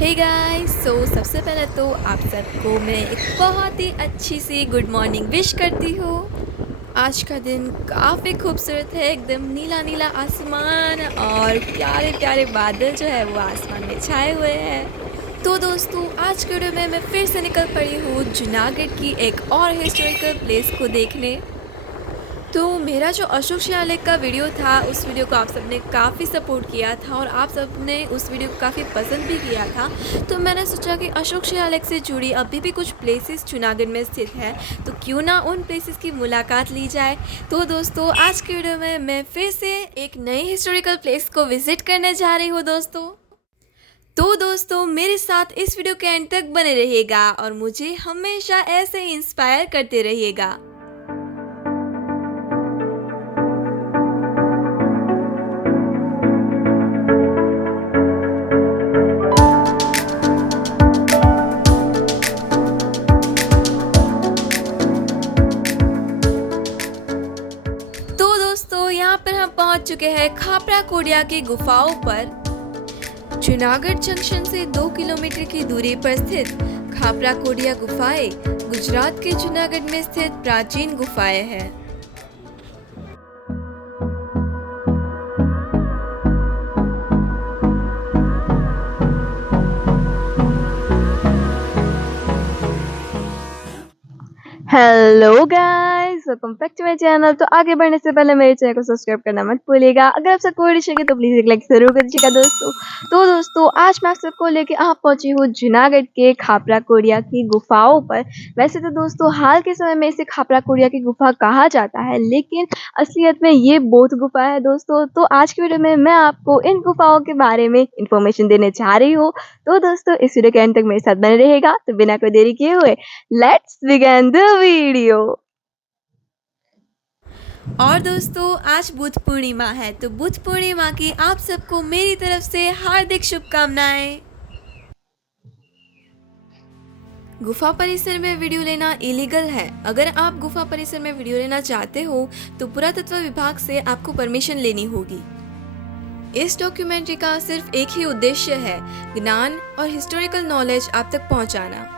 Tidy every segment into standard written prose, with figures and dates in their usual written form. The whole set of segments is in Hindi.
हे गाइस, सबसे पहले तो आप सबको मैं एक बहुत ही अच्छी सी गुड मॉर्निंग विश करती हूँ। आज का दिन काफ़ी खूबसूरत है, एकदम नीला नीला आसमान और प्यारे प्यारे बादल जो है वो आसमान में छाए हुए हैं। तो दोस्तों, आज के वीडियो में मैं फिर से निकल पड़ी हूँ जूनागढ़ की एक और हिस्टोरिकल प्लेस को देखने। तो मेरा जो अशोक शिलालेख का वीडियो था, उस वीडियो को आप सबने काफ़ी सपोर्ट किया था और आप सबने उस वीडियो को काफ़ी पसंद भी किया था। तो मैंने सोचा कि अशोक शिलालेख से जुड़ी अभी भी कुछ प्लेसेस जूनागढ़ में स्थित है, तो क्यों ना उन प्लेसेस की मुलाकात ली जाए। तो दोस्तों, आज के वीडियो में मैं फिर से एक नई हिस्टोरिकल प्लेस को विज़िट करने जा रही हूँ दोस्तों। तो दोस्तों, मेरे साथ इस वीडियो के एंड तक बने रहिएगा और मुझे हमेशा ऐसे ही इंस्पायर करते रहिएगा। तो दोस्तों, यहाँ पर हम पहुँच चुके हैं खापरा कोडिया की गुफाओं पर। जूनागढ़ जंक्शन से 2 किलोमीटर की दूरी पर स्थित खापरा कोडिया गुफाएं गुजरात के जूनागढ़ में स्थित प्राचीन गुफाएं हैं। Hello guys, welcome back to my channel. तो आगे बढ़ने से पहले मेरे चैनल को सब्सक्राइब करना मत भूलिएगा। अगर आप सबको वीडियो चाहिए तो प्लीज़ एक लाइक ज़रूर कर दीजिएगा दोस्तों। तो दोस्तों, आज मैं आप सबको लेके पहुंची हूँ जूनागढ़ के खापरा कोडिया की गुफाओं पर। वैसे तो दोस्तों, हाल के समय में इसे खापरा कोडिया की गुफा कहा जाता है, लेकिन असलियत में ये बौद्ध गुफा है दोस्तों। तो आज की वीडियो में मैं आपको इन गुफाओं के बारे में इंफॉर्मेशन देने जा रही हूँ। तो दोस्तों, इस वीडियो के एंड तक मेरे साथ बने रहेगा। तो बिना कोई देरी किए हुए लेट्स बिगिन द वीडियो। और दोस्तों, आज बुद्ध पूर्णिमा है, तो बुद्ध पूर्णिमा की आप सबको मेरी तरफ से हार्दिक शुभकामनाएं। गुफा परिसर में वीडियो लेना इलीगल है। अगर आप गुफा परिसर में वीडियो लेना चाहते हो तो पुरातत्व विभाग से आपको परमिशन लेनी होगी। इस डॉक्यूमेंट्री का सिर्फ एक ही उद्देश्य है, ज्ञान और हिस्टोरिकल नॉलेज आप तक पहुंचाना।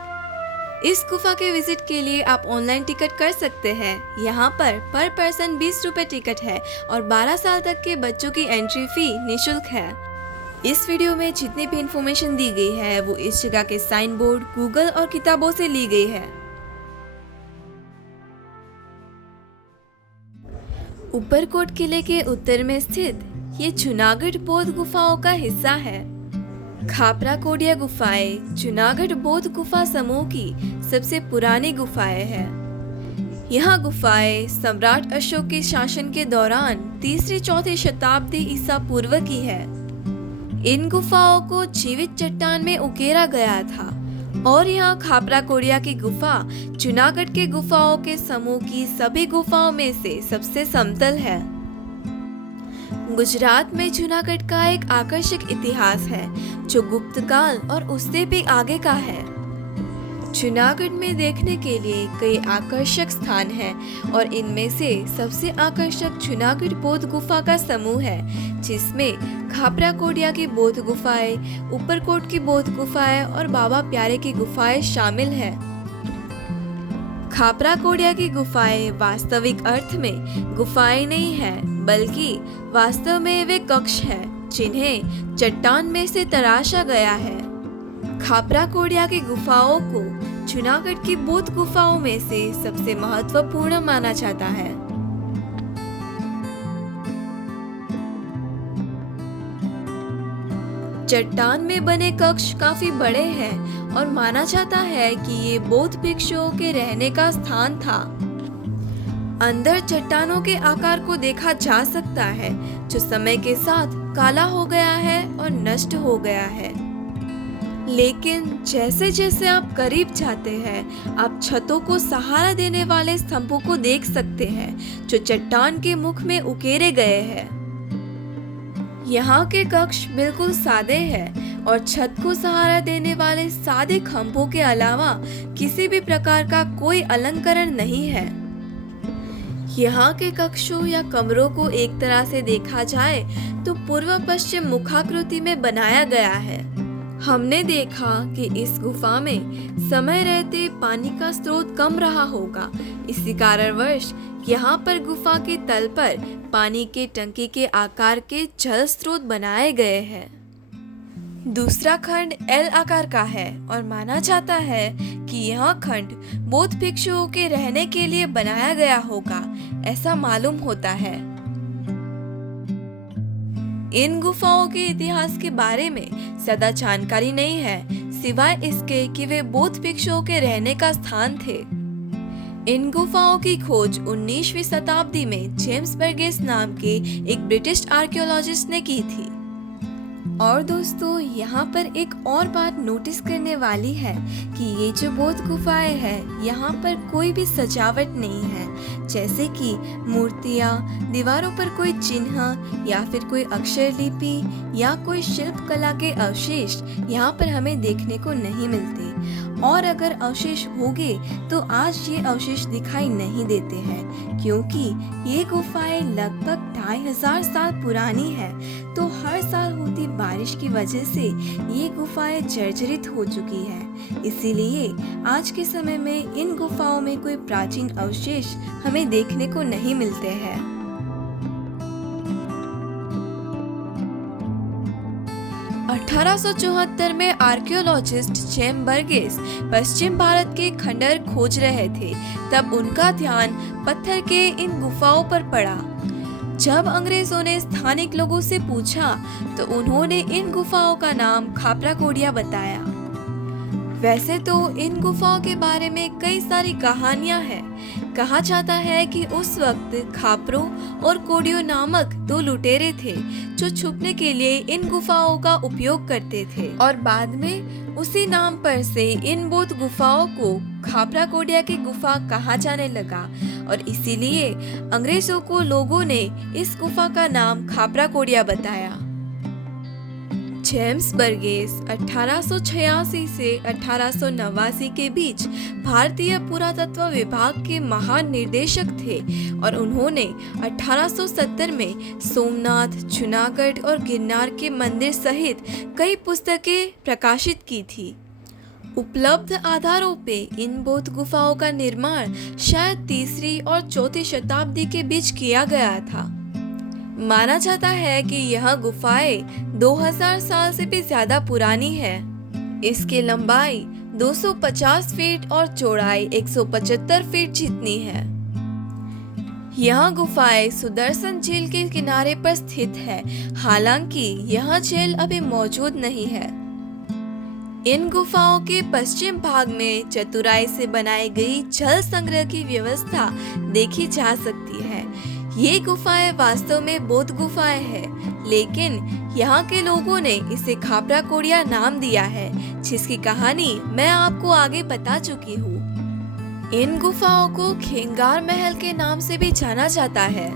इस गुफा के विजिट के लिए आप ऑनलाइन टिकट कर सकते हैं। यहाँ पर पर्सन 20 रुपए टिकट है और 12 साल तक के बच्चों की एंट्री फी निःशुल्क है। इस वीडियो में जितनी भी इंफॉर्मेशन दी गई है वो इस जगह के साइन बोर्ड, गूगल और किताबों से ली गई है। ऊपरकोट किले के उत्तर में स्थित ये जूनागढ़ बौद्ध गुफाओं का हिस्सा है। खापरा कोडिया गुफाएं जूनागढ़ बौद्ध गुफा समूह की सबसे पुरानी गुफाएं हैं। यह गुफाएं सम्राट अशोक के शासन के दौरान 3री-4री शताब्दी ईसा पूर्व की है। इन गुफाओं को जीवित चट्टान में उकेरा गया था और यहाँ खापरा कोडिया की गुफा जूनागढ़ के गुफाओं के समूह की सभी गुफाओं में से सबसे समतल है। गुजरात में जूनागढ़ का एक आकर्षक इतिहास है जो गुप्त काल और उससे भी आगे का है। जूनागढ़ में देखने के लिए कई आकर्षक स्थान हैं और इनमें से सबसे आकर्षक जूनागढ़ बौद्ध गुफा का समूह है, जिसमें खापरा कोडिया की बौद्ध गुफाएं, ऊपरकोट की बौद्ध गुफाएं और बाबा प्यारे की गुफाएं शामिल हैं। खापरा कोडिया की गुफाएं वास्तविक अर्थ में गुफाएं नहीं हैं, बल्कि वास्तव में वे कक्ष हैं जिन्हें चट्टान में से तराशा गया है। खापरा कोडिया की गुफाओं को जूनागढ़ की बौद्ध गुफाओं में से सबसे महत्वपूर्ण माना जाता है। चट्टान में बने कक्ष काफी बड़े हैं और माना जाता है कि ये बौद्ध भिक्षुओं के रहने का स्थान था। अंदर चट्टानों के आकार को देखा जा सकता है, जो समय के साथ काला हो गया है और नष्ट हो गया है। लेकिन जैसे जैसे आप करीब जाते हैं, आप छतों को सहारा देने वाले स्तंभों को देख सकते हैं, जो चट्टान के मुख में उकेरे गए हैं। यहाँ के कक्ष बिल्कुल सादे हैं और छत को सहारा देने वाले सादे खंभों के अलावा किसी भी प्रकार का कोई अलंकरण नहीं है। यहाँ के कक्षों या कमरों को एक तरह से देखा जाए तो पूर्व पश्चिम मुखाकृति में बनाया गया है। हमने देखा कि इस गुफा में समय रहते पानी का स्रोत कम रहा होगा। इसी कारणवश यहाँ पर गुफा के तल पर पानी के टंकी के आकार के जल स्रोत बनाए गए हैं। दूसरा खंड एल आकार का है और माना जाता है कि यह खंड बौद्ध भिक्षुओं के रहने के लिए बनाया गया होगा, ऐसा मालूम होता है। इन गुफाओं के इतिहास के बारे में ज्यादा जानकारी नहीं है, सिवाय इसके कि वे बौद्ध भिक्षुओं के रहने का स्थान थे। इन गुफाओं की खोज 19वीं शताब्दी में जेम्स बर्गेस नाम के एक ब्रिटिश आर्कियोलॉजिस्ट ने की थी। और दोस्तों, यहाँ पर एक और बात नोटिस करने वाली है कि ये जो बौद्ध गुफाएं हैं, यहाँ पर कोई भी सजावट नहीं है, जैसे कि मूर्तियाँ, दीवारों पर कोई चिन्ह या फिर कोई अक्षर लिपि या कोई शिल्प कला के अवशेष यहाँ पर हमें देखने को नहीं मिलते। और अगर अवशेष होंगे तो आज ये अवशेष दिखाई नहीं देते हैं, क्योंकि ये गुफाएं लगभग 2500 साल पुरानी है। तो हर साल होती बारिश की वजह से ये गुफाएं जर्जरित हो चुकी है, इसीलिए आज के समय में इन गुफाओं में कोई प्राचीन अवशेष हमें देखने को नहीं मिलते हैं। 1874 में आर्कियोलॉजिस्ट जेम्स बर्गेस पश्चिम भारत के खंडहर खोज रहे थे। तब उनका ध्यान पत्थर के इन गुफाओं पर पड़ा। जब अंग्रेजों ने स्थानिक लोगों से पूछा तो उन्होंने इन गुफाओं का नाम खापरा कोडिया बताया। वैसे तो इन गुफाओं के बारे में कई सारी कहानियां हैं। कहा जाता है कि उस वक्त खापरो और कोडियो नामक दो लुटेरे थे जो छुपने के लिए इन गुफाओं का उपयोग करते थे, और बाद में उसी नाम पर से इन बौद्ध गुफाओं को खापरा कोडिया की गुफा कहा जाने लगा, और इसीलिए अंग्रेजों को लोगों ने इस गुफा का नाम खापरा कोडिया बताया। जेम्स बर्गेस 1886 से 1889 के बीच भारतीय पुरातत्व विभाग के महान निर्देशक थे, और उन्होंने 1870 में सोमनाथ, जूनागढ़ और गिरनार के मंदिर सहित कई पुस्तकें प्रकाशित की थी। उपलब्ध आधारों पे इन बौद्ध गुफाओं का निर्माण शायद 3री और 4थी शताब्दी के बीच किया गया था। माना जाता है कि यह गुफाएं 2000 साल से भी ज्यादा पुरानी है। इसकी लंबाई 250 फीट और चौड़ाई 175 फीट जितनी है। यह गुफाएं सुदर्शन झील के किनारे पर स्थित है, हालांकि यह झील अभी मौजूद नहीं है। इन गुफाओं के पश्चिम भाग में चतुराई से बनाई गई जल संग्रह की व्यवस्था देखी जा सकती है। ये गुफाएं वास्तव में बौद्ध गुफाएं हैं, लेकिन यहाँ के लोगों ने इसे खापरा कोडिया नाम दिया है, जिसकी कहानी मैं आपको आगे बता चुकी हूँ। इन गुफाओं को खेंगार महल के नाम से भी जाना जाता है।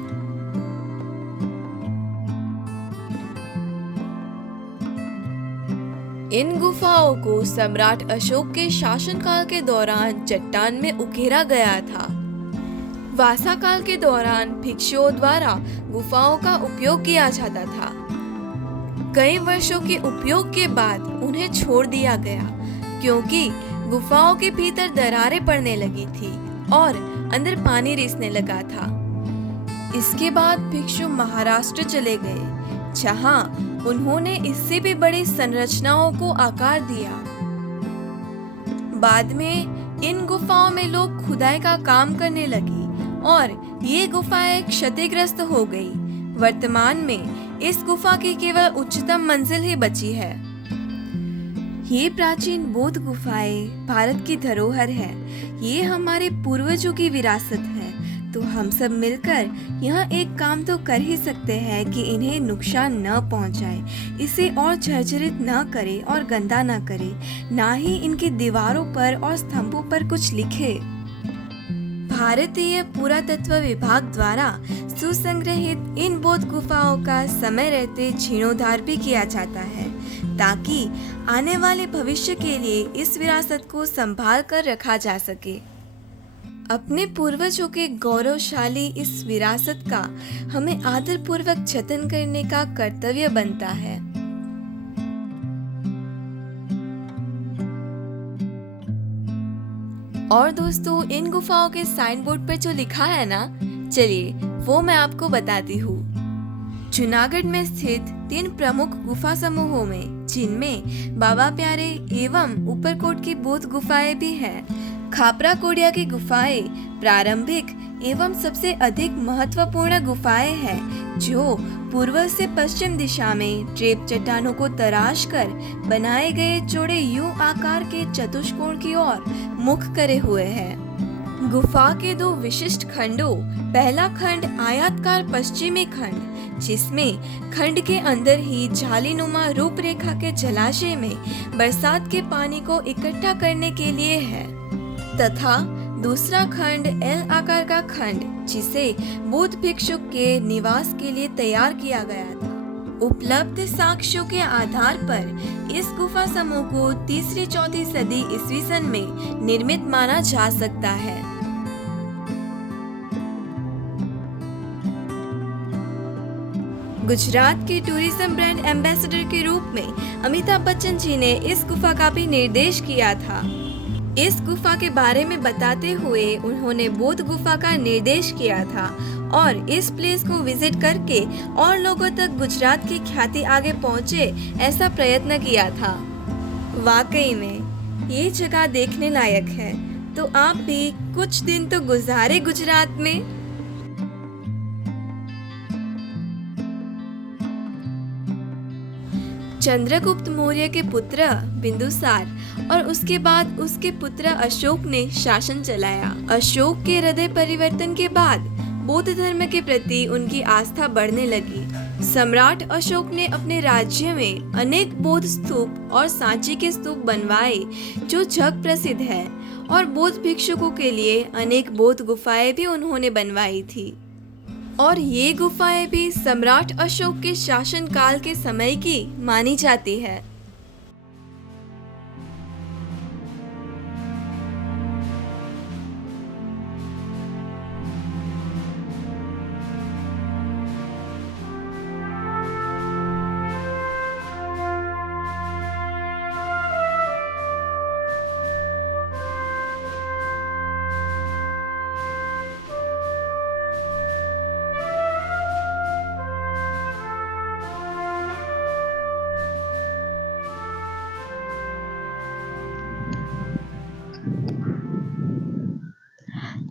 इन गुफाओं को सम्राट अशोक के शासनकाल के दौरान चट्टान में उकेरा गया था। वासा काल के दौरान भिक्षुओं द्वारा गुफाओं का उपयोग किया जाता था। कई वर्षों के उपयोग के बाद उन्हें छोड़ दिया गया, क्योंकि गुफाओं के भीतर दरारें पड़ने लगी थी और अंदर पानी रिसने लगा था। इसके बाद भिक्षु महाराष्ट्र चले गए, जहां उन्होंने इससे भी बड़ी संरचनाओं को आकार दिया। बाद में इन गुफाओं में लोग खुदाई का काम करने लगे और ये गुफाएं क्षतिग्रस्त हो गई। वर्तमान में इस गुफा की केवल उच्चतम मंजिल ही बची है। ये प्राचीन बौद्ध गुफाएं भारत की धरोहर है। ये हमारे पूर्वजों की विरासत है, तो हम सब मिलकर यह एक काम तो कर ही सकते हैं कि इन्हें नुकसान न पहुंचाए, इसे और जर्जरित न करे और गंदा न करे, ना ही इनकी दीवारों पर और स्तंभों पर कुछ लिखे। भारतीय पुरातत्व विभाग द्वारा सुसंग्रहित इन बौद्ध गुफाओं का समय रहते जीर्णोद्धार भी किया जाता है, ताकि आने वाले भविष्य के लिए इस विरासत को संभाल कर रखा जा सके। अपने पूर्वजों के गौरवशाली इस विरासत का हमें आदरपूर्वक जतन करने का कर्तव्य बनता है। और दोस्तों इन गुफाओं के साइन बोर्ड पर जो लिखा है ना, चलिए वो मैं आपको बताती हूँ। जूनागढ़ में स्थित 3 प्रमुख गुफा समूहों में, जिनमें बाबा प्यारे एवं ऊपरकोट की बौद्ध गुफाएं भी हैं, खापरा कोडिया की गुफाएं प्रारंभिक एवं सबसे अधिक महत्वपूर्ण गुफाएं हैं, जो पूर्व से पश्चिम दिशा में ड्रेप चट्टानों को तराश कर बनाए गए चौड़े यू आकार के चतुष्कोण की ओर मुख करे हुए हैं। गुफा के 2 विशिष्ट खंडों, पहला खंड आयताकार पश्चिमी खंड, जिसमें खंड के अंदर ही जालीनुमा रूपरेखा के जलाशय में बरसात के पानी को इकट्ठा करने के लिए है, तथा दूसरा खंड एल आकार का खंड, जिसे बौद्ध भिक्षु के निवास के लिए तैयार किया गया था। उपलब्ध साक्ष्यों के आधार पर इस गुफा समूह को 3री-4वीं सदी ईस्वी सन में निर्मित माना जा सकता है। गुजरात के टूरिज्म ब्रांड एम्बेसडर के रूप में अमिताभ बच्चन जी ने इस गुफा का भी निर्देश किया था। इस गुफा के बारे में बताते हुए उन्होंने बौद्ध गुफा का निर्देश किया था और इस प्लेस को विजिट करके और लोगों तक गुजरात की ख्याति आगे पहुंचे, ऐसा प्रयत्न किया था। वाकई में ये जगह देखने लायक है, तो आप भी कुछ दिन तो गुजारे गुजरात में। चंद्रगुप्त मौर्य के पुत्र बिंदुसार और उसके बाद उसके पुत्र अशोक ने शासन चलाया। अशोक के हृदय परिवर्तन के बाद बौद्ध धर्म के प्रति उनकी आस्था बढ़ने लगी। सम्राट अशोक ने अपने राज्य में अनेक बौद्ध स्तूप और सांची के स्तूप बनवाए, जो जग प्रसिद्ध है, और बौद्ध भिक्षुकों के लिए अनेक बौद्ध गुफाएं भी उन्होंने बनवाई थी। और ये गुफाएं भी सम्राट अशोक के शासन काल के समय की मानी जाती है।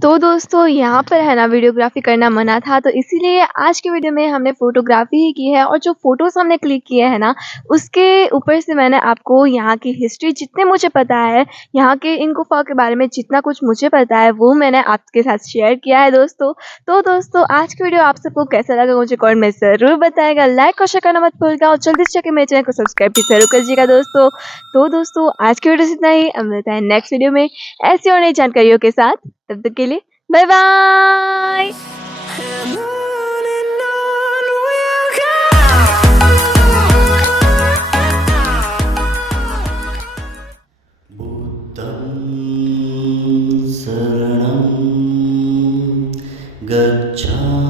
तो दोस्तों यहाँ पर है ना वीडियोग्राफी करना मना था, तो इसीलिए आज के वीडियो में हमने फ़ोटोग्राफी ही की है। और जो फ़ोटोज़ हमने क्लिक किए हैं ना, उसके ऊपर से मैंने आपको यहाँ की हिस्ट्री जितने मुझे पता है, यहाँ के इन गुफाओं के बारे में जितना कुछ मुझे पता है, वो मैंने आपके साथ शेयर किया है दोस्तों। तो दोस्तों आज की वीडियो आप सबको कैसा लगा मुझे कमेंट में ज़रूर बताएगा। लाइक और शेयर करना मत भूलिएगा और जल्दी से जाके मेरे चैनल को सब्सक्राइब भी ज़रूर कीजिएगा दोस्तों। तो दोस्तों आज की वीडियो से इतना ही। अब मिलता है नेक्स्ट वीडियो में ऐसी और नई जानकारियों के साथ। तब तक के लिए बाय बाय। बुद्धं शरणं गच्छामि।